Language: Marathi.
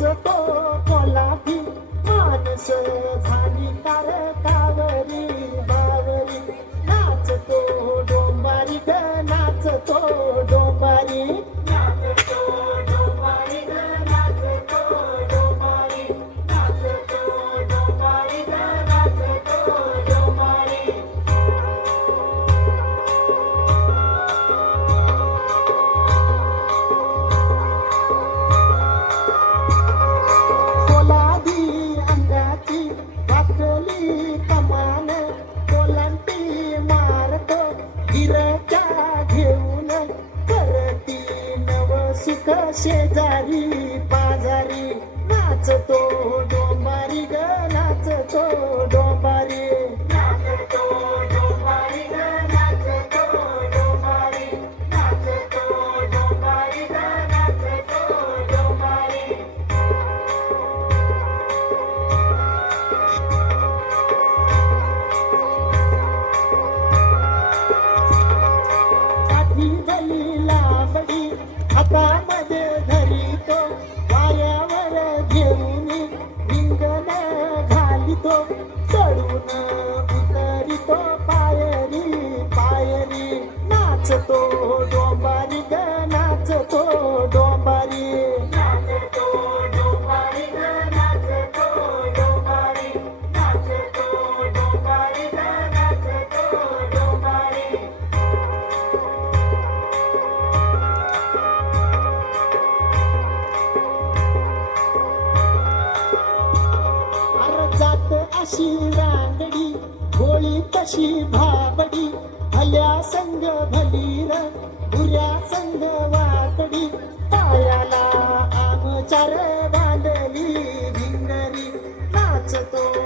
नाचतो कोल्हाटी माणस झाली तारकावरी बावरी नाचतो डोंबारी ग नाचतो डोंबारी नाचतो डोंबारी ग नाचतो डोंबारी नाचतो डोंबारी ग नाचतो डोंबारी कमान कोलांटी मारतो गिरक्या घेऊन करती नव सुख शेजारी बाजारी नाचतो डोंबारी ग नाचतो डोंबारी नाचतो डोंबारी ग नाचतो डोंबारी नाचतो डोंबारी ग नाचतो डोंबारी हातामध्ये धरितो वाऱ्यावर घेऊन रिंगण घालितो चढून उतरितो पायरी पायरी नाचतो डोंबारी ग नाचतो डोंबारी नाचतो डोंबारी ग नाचतो डोंबारी नाचतो डोंबारी ग नाचतो डोंबारी जात अशी रांगडी गोळी तशी भाबडी भल्या संग भलीर बुऱ्या संग वाकडी पायाला आमचार बांधली भिंगरी नाचतो